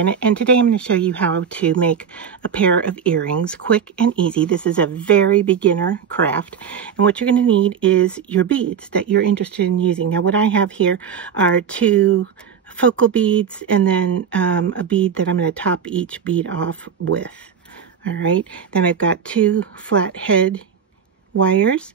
Janet, and today I'm going to show you how to make a pair of earrings quick and easy. This is a very beginner craft, and what you're going to need is your beads that you're interested in using. Now what I have here are 2 focal beads and then a bead that I'm going to top each bead off with. All right, then I've got 2 flat head wires,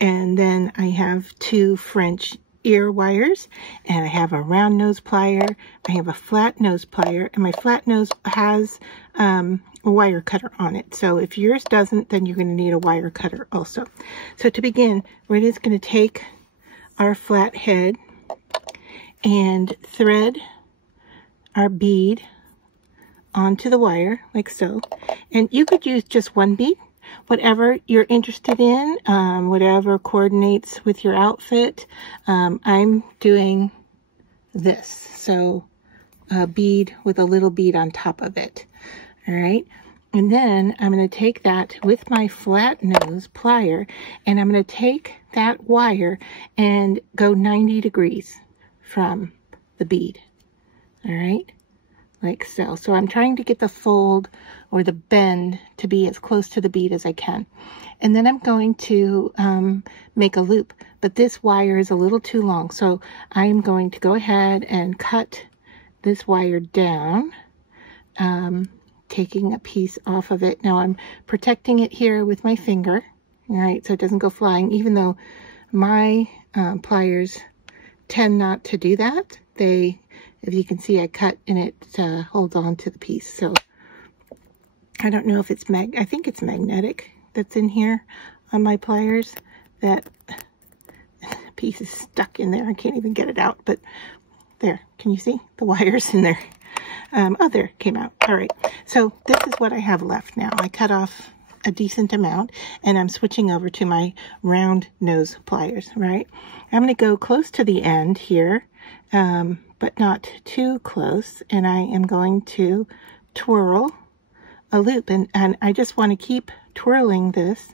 and then I have 2 French ear wires, and I have a round nose plier, I have a flat nose plier, and my flat nose has a wire cutter on it. So if yours doesn't, then you're going to need a wire cutter also. So to begin, we're just going to take our flat head and thread our bead onto the wire like so. And you could use just one bead, whatever you're interested in, whatever coordinates with your outfit. I'm doing this, so a bead with a little bead on top of it. All right, and then I'm going to take that with my flat nose plier, and I'm going to take that wire and go 90 degrees from the bead. All right, like so. So I'm trying to get the fold or the bend to be as close to the bead as I can. And then I'm going to make a loop, but this wire is a little too long. So I'm going to go ahead and cut this wire down, taking a piece off of it. Now I'm protecting it here with my finger, all right, so it doesn't go flying, even though my pliers tend not to do that. They, if you can see, I cut and it holds on to the piece. So I don't know if it's I think it's magnetic that's in here on my pliers. That piece is stuck in there. I can't even get it out, but there, can you see the wires in there? Oh, there, it came out. All right, so this is what I have left now. I cut off a decent amount, and I'm switching over to my round nose pliers, right? I'm going to go close to the end here, but not too close, and I am going to twirl a loop, and I just want to keep twirling this,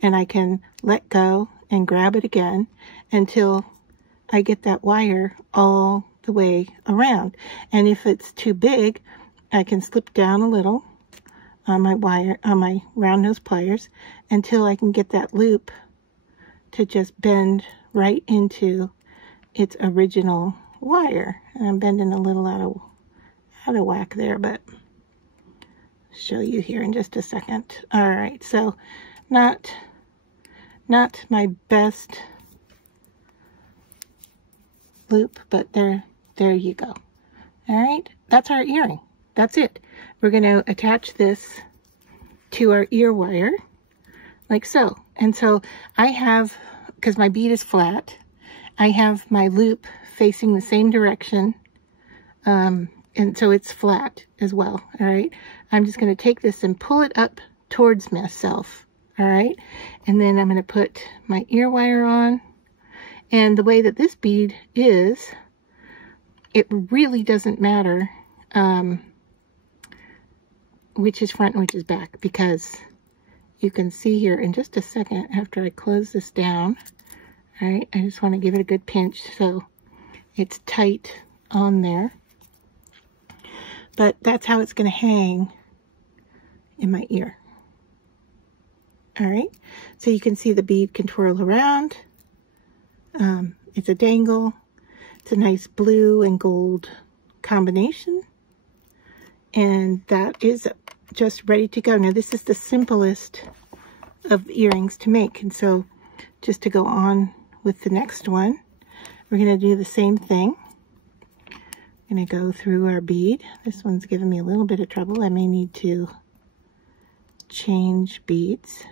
and I can let go and grab it again until I get that wire all the way around. And if it's too big, I can slip down a little on my wire, on my round nose pliers, until I can get that loop to just bend right into its original wire. And I'm bending a little out of whack there, but show you here in just a second. All right, so not my best loop, but there you go. All right, that's our earring. That's it. We're going to attach this to our ear wire like so. And so I have, because my bead is flat, I have my loop facing the same direction, and so it's flat as well. All right, I'm just going to take this and pull it up towards myself. All right, and then I'm going to put my ear wire on. And the way that this bead is, it really doesn't matter which is front and which is back, because you can see here in just a second after I close this down. All right, I just want to give it a good pinch so it's tight on there. But that's how it's going to hang in my ear. All right, so you can see the bead can twirl around. It's a dangle. It's a nice blue and gold combination. And that is just ready to go. Now this is the simplest of earrings to make. And so just to go on with the next one, we're going to do the same thing. I'm going to go through our bead. This one's giving me a little bit of trouble. I may need to change beads.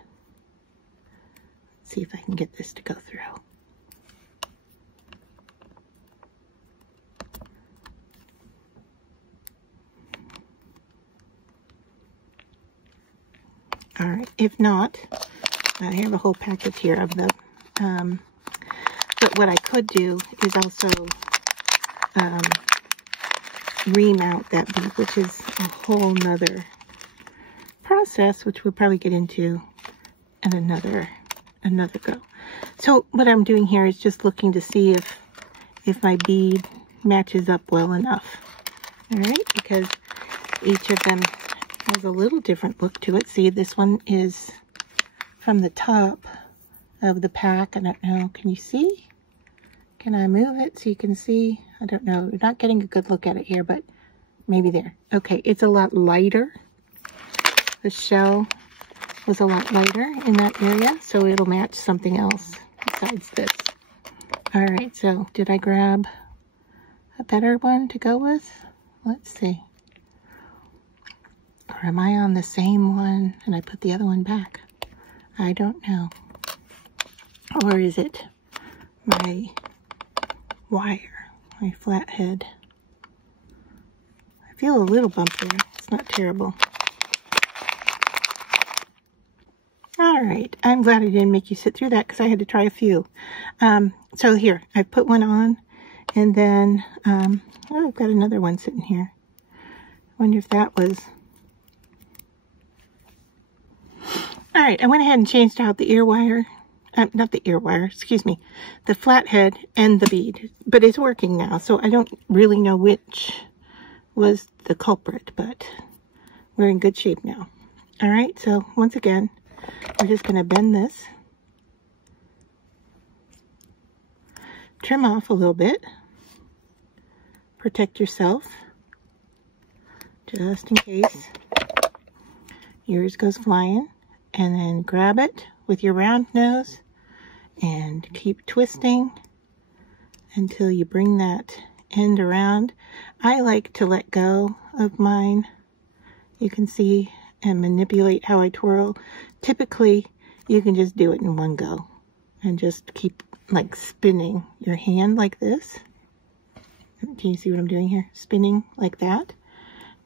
Let's see if I can get this to go through. All right, if not, I have a whole package here of them. But what I could do is also remount that bead, which is a whole nother process, which we'll probably get into in another go. So what I'm doing here is just looking to see if my bead matches up well enough. All right, because each of them has a little different look to it. See, this one is from the top of the pack. I don't know, can you see? Can I move it so you can see? I don't know, you're not getting a good look at it here, but maybe there. Okay, it's a lot lighter. The shell was a lot lighter in that area, so it'll match something else besides this. All right, so did I grab a better one to go with? Let's see. Or am I on the same one and I put the other one back? I don't know. Or is it my wire, my flathead? I feel a little bump there. It's not terrible. All right, I'm glad I didn't make you sit through that because I had to try a few. So here, I put one on, and then, oh, I've got another one sitting here. I wonder if that was... All right, I went ahead and changed out the ear wire, not the ear wire, excuse me, the flathead and the bead, but it's working now, so I don't really know which was the culprit, but we're in good shape now. All right, so once again, we're just going to bend this, trim off a little bit, protect yourself, just in case yours goes flying, and then grab it with your round nose and keep twisting until you bring that end around. I like to let go of mine, you can see, and manipulate how I twirl. Typically, you can just do it in one go and just keep like spinning your hand like this. Can you see what I'm doing here? Spinning like that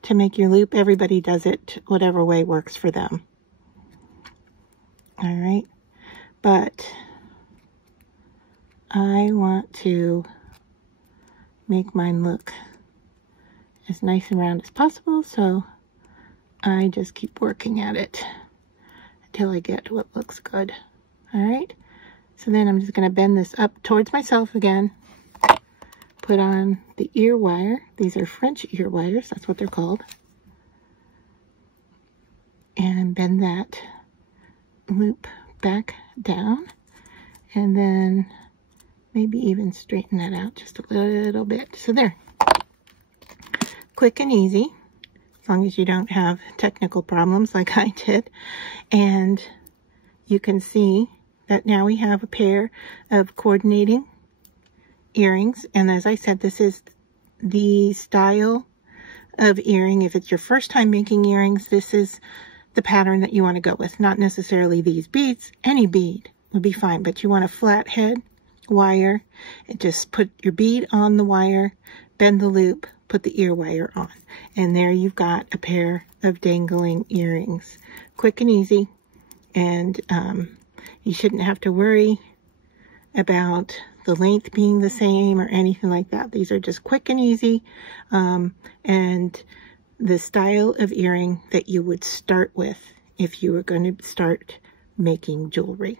to make your loop. Everybody does it whatever way works for them. All right, but I want to make mine look as nice and round as possible, so I just keep working at it until I get what looks good. All right, so then I'm just going to bend this up towards myself again, put on the ear wire. These are French ear wires, that's what they're called, and bend that loop back down, and then maybe even straighten that out just a little bit. So there, quick and easy, as long as you don't have technical problems like I did. And you can see that now we have a pair of coordinating earrings, and as I said, this is the style of earring. If it's your first time making earrings, this is the pattern that you want to go with. Not necessarily these beads, any bead would be fine, but you want a flat head wire, and just put your bead on the wire, bend the loop, put the ear wire on, and there you've got a pair of dangling earrings. Quick and easy, and you shouldn't have to worry about the length being the same or anything like that. These are just quick and easy, and the style of earring that you would start with if you were going to start making jewelry.